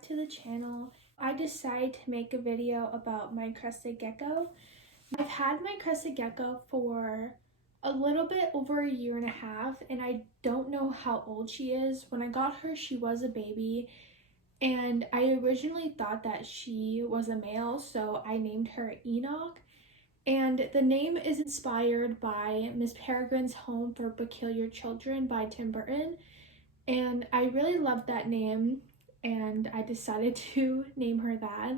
back to the channel. I decided to make a video about my Crested Gecko. I've had my Crested Gecko for a little bit over a year and a half, and I don't know how old she is. When I got her, she was a baby, and I originally thought that she was a male, so I named her Enoch. And the name is inspired by Miss Peregrine's Home for Peculiar Children by Tim Burton. And I really loved that name, and I decided to name her that.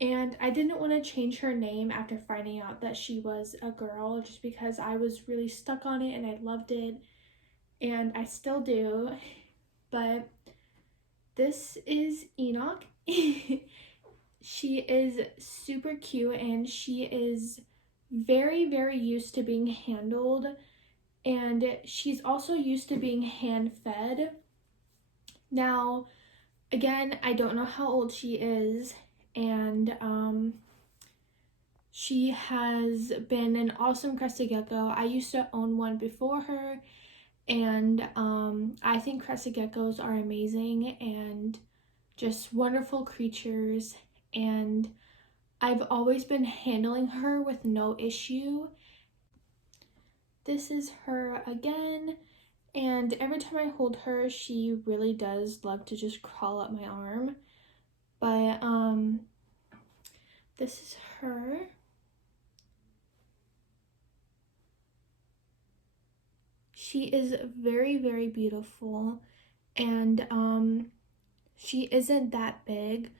And I didn't want to change her name after finding out that she was a girl, just because I was really stuck on it and I loved it, and I still do. But this is Enoch. She is super cute, and she is very, very used to being handled, and she's also used to being hand fed. Now, again, I don't know how old she is, and she has been an awesome Crested Gecko. I used to own one before her, and I think Crested Geckos are amazing and just wonderful creatures, and I've always been handling her with no issue. This is her again, and every time I hold her, she really does love to just crawl up my arm. But this is her. She is very, very beautiful, and she isn't that big,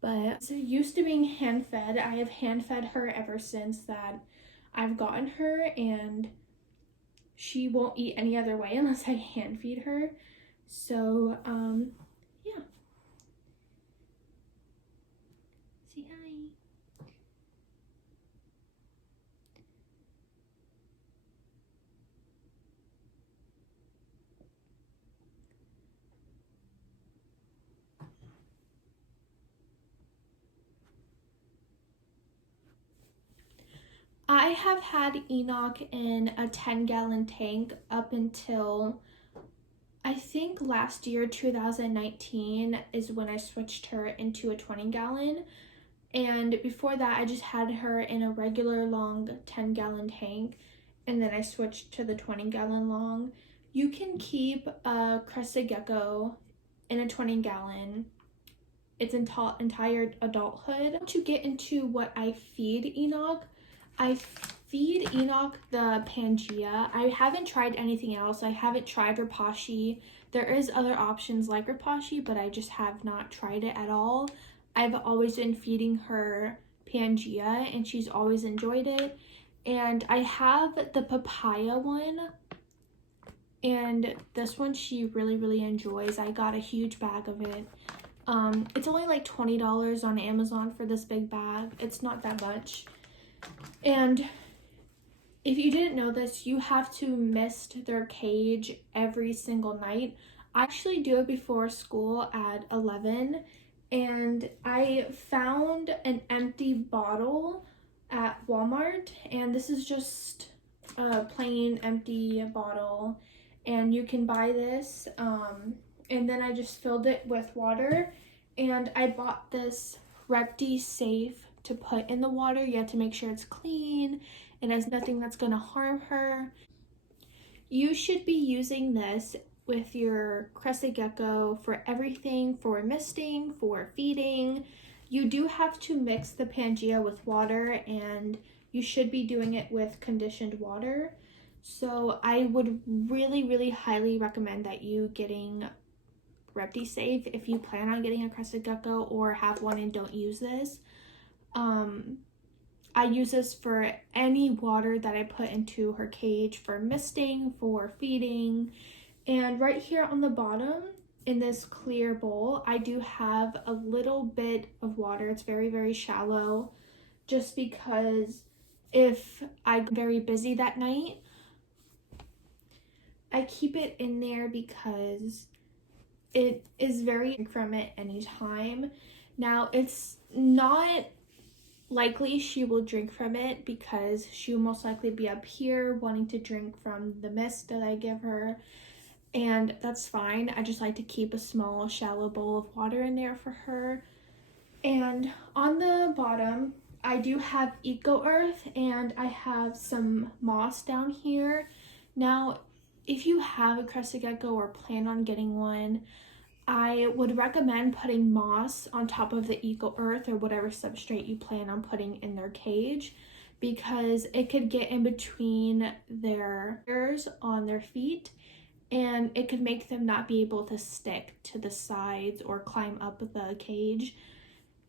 but so used to being hand fed. I have hand fed her ever since that I've gotten her, and she won't eat any other way unless I hand feed her. So yeah. Say hi. I have had Enoch in a 10-gallon tank up until I think last year, 2019, is when I switched her into a 20-gallon. And before that, I just had her in a regular long 10-gallon tank, and then I switched to the 20-gallon long. You can keep a Crested Gecko in a 20-gallon its entire adulthood. To get into what I feed Enoch, I feed Enoch the Pangea. I haven't tried anything else. I haven't tried Rapashi. There is other options like Rapashi, but I just have not tried it at all. I've always been feeding her Pangea, and she's always enjoyed it. And I have the papaya one, and this one she really, really enjoys. I got a huge bag of it. It's only like $20 on Amazon for this big bag. It's not that much. And if you didn't know this, you have to mist their cage every single night. I actually do it before school at 11, and I found an empty bottle at Walmart, and this is just a plain empty bottle, and you can buy this, and then I just filled it with water, and I bought this Repti Safe to put in the water. You have to make sure it's clean and has nothing that's going to harm her. You should be using this with your Crested Gecko for everything, for misting, for feeding. You do have to mix the Pangea with water, and you should be doing it with conditioned water. So I would really, really highly recommend that you getting Repti Safe if you plan on getting a Crested Gecko or have one and don't use this. I use this for any water that I put into her cage, for misting, for feeding. And right here on the bottom in this clear bowl, I do have a little bit of water. It's very, very shallow, just because if I'm very busy that night, I keep it in there because it is very from it anytime. Now, it's not likely she will drink from it because she will most likely be up here wanting to drink from the mist that I give her. and that's fine. I just like to keep a small shallow bowl of water in there for her. And on the bottom I do have Eco Earth, and I have some moss down here. Now if you have a Crested Gecko or plan on getting one, I would recommend putting moss on top of the Eco Earth or whatever substrate you plan on putting in their cage, because it could get in between their ears on their feet, and it could make them not be able to stick to the sides or climb up the cage,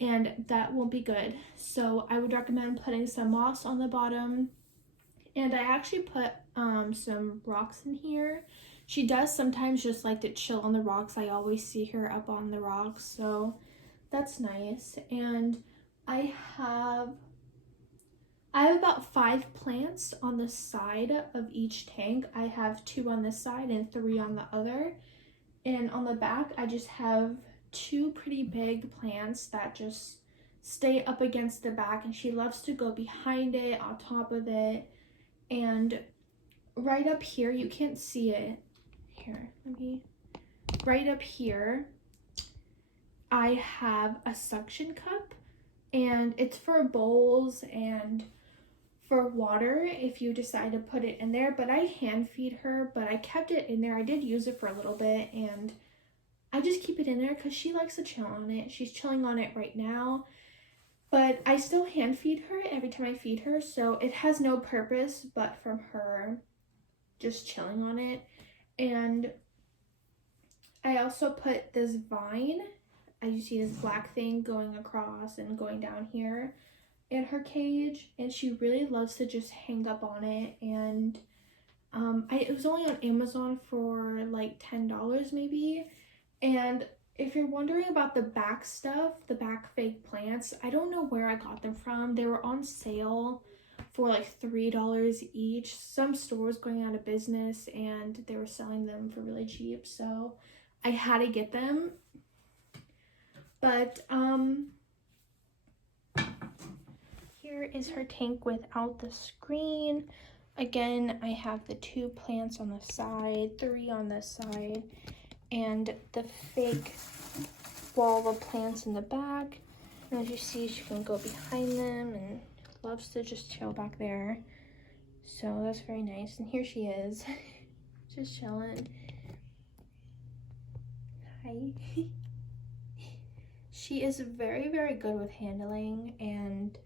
and that won't be good. So I would recommend putting some moss on the bottom, and I actually put some rocks in here. She does sometimes just like to chill on the rocks. I always see her up on the rocks, so that's nice. And I have about 5 plants on the side of each tank. I have 2 on this side and 3 on the other. And on the back, I just have 2 pretty big plants that just stay up against the back, and she loves to go behind it, on top of it. And right up here, you can't see it. Here, right up here, I have a suction cup, and it's for bowls and for water if you decide to put it in there. But I hand feed her, but I kept it in there. I did use it for a little bit, and I just keep it in there because she likes to chill on it. She's chilling on it right now, but I still hand feed her every time I feed her, so it has no purpose but from her just chilling on it. And I also put this vine, as you see, this black thing going across and going down here in her cage, and she really loves to just hang up on it. And it was only on Amazon for like $10 maybe. And if you're wondering about the back stuff, the back fake plants, I don't know where I got them from. They were on sale for like $3 each. Some stores going out of business and they were selling them for really cheap, so I had to get them. But here is her tank without the screen. Again, I have the 2 plants on the side, 3 on this side, and the fake wall of plants in the back. And as you see, she can go behind them and loves to just chill back there. So that's very nice. And here she is, just chilling. Hi. She is very, very good with handling, and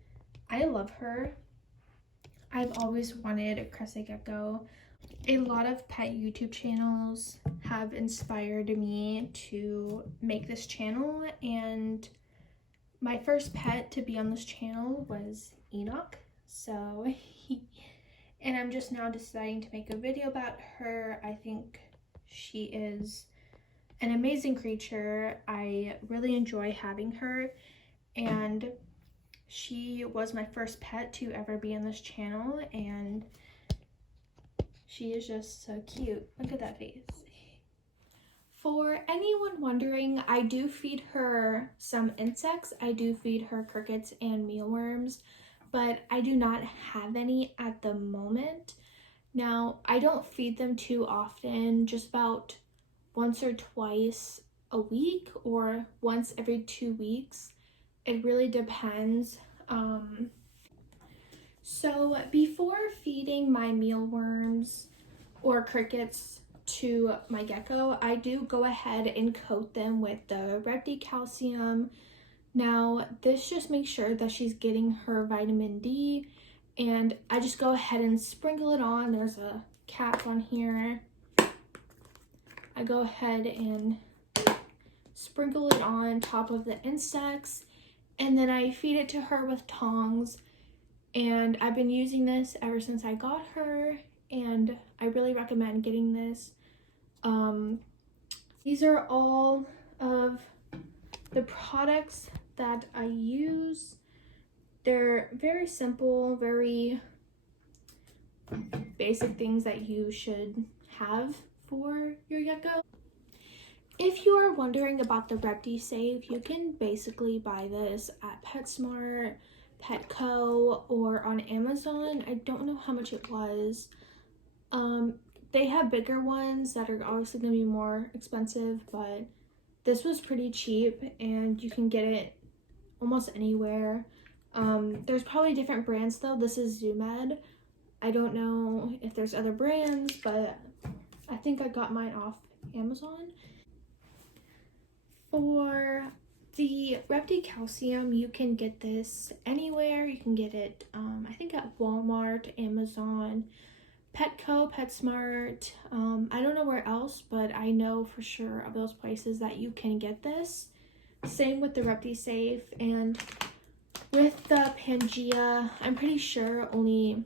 I love her. I've always wanted a Crested Gecko. A lot of pet YouTube channels have inspired me to make this channel, and my first pet to be on this channel was Enoch. So, and I'm just now deciding to make a video about her. I think she is an amazing creature. I really enjoy having her, and she was my first pet to ever be on this channel, and she is just so cute. Look at that face. For anyone wondering, I do feed her some insects. I do feed her crickets and mealworms, but I do not have any at the moment. Now, I don't feed them too often, just about once or twice a week or once every 2 weeks. It really depends. So before feeding my mealworms or crickets to my gecko, I do go ahead and coat them with the Red D calcium. Now this just makes sure that she's getting her vitamin D, and I just go ahead and sprinkle it on. There's a cap on here. I go ahead and sprinkle it on top of the insects, and then I feed it to her with tongs. And I've been using this ever since I got her, and I really recommend getting this. These are all of the products that I use. They're very simple, very basic things that you should have for your gecko. If you are wondering about the Rep D Save, you can basically buy this at PetSmart, Petco, or on Amazon. I don't know how much it was. They have bigger ones that are obviously going to be more expensive, but this was pretty cheap and you can get it almost anywhere. There's probably different brands though. This is Zoomed. I don't know if there's other brands, but I think I got mine off Amazon. For the Repti Calcium, you can get this anywhere. You can get it, I think at Walmart, Amazon, Petco, PetSmart. I don't know where else, but I know for sure of those places that you can get this. Same with the Repti Safe, and with the Pangea, I'm pretty sure only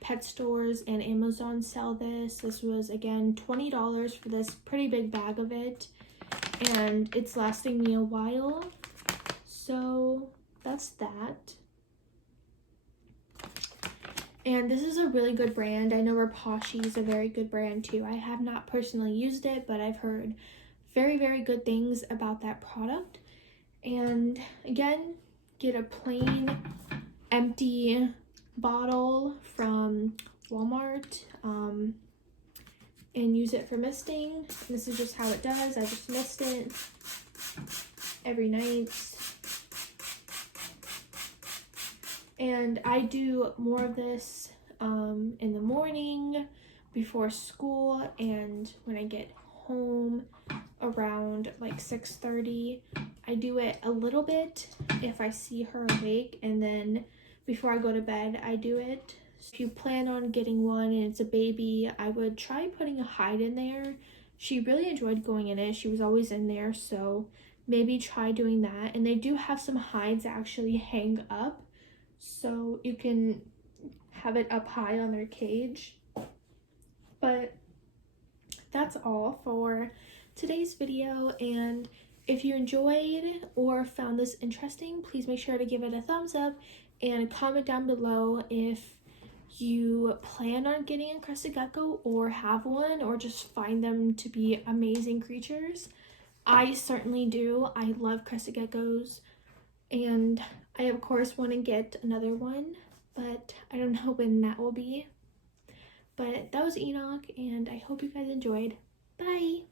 pet stores and Amazon sell this. This was, again, $20 for this pretty big bag of it, and it's lasting me a while. So that's that. And this is a really good brand. I know Repashy is a very good brand too. I have not personally used it, but I've heard very, very good things about that product. And again, get a plain empty bottle from Walmart and use it for misting. This is just how it does. I just mist it every night. And I do more of this in the morning before school, and when I get home around like 6:30. I do it a little bit if I see her awake, and then before I go to bed I do it. So if you plan on getting one and it's a baby, I would try putting a hide in there. She really enjoyed going in it. She was always in there, so maybe try doing that. And they do have some hides that actually hang up, so you can have it up high on their cage. But that's all for today's video, and if you enjoyed or found this interesting, please make sure to give it a thumbs up and comment down below if you plan on getting a Crested Gecko or have one, or just find them to be amazing creatures. I certainly do. I love Crested Geckos, and I of course want to get another one, but I don't know when that will be. But that was Enoch, and I hope you guys enjoyed. Bye!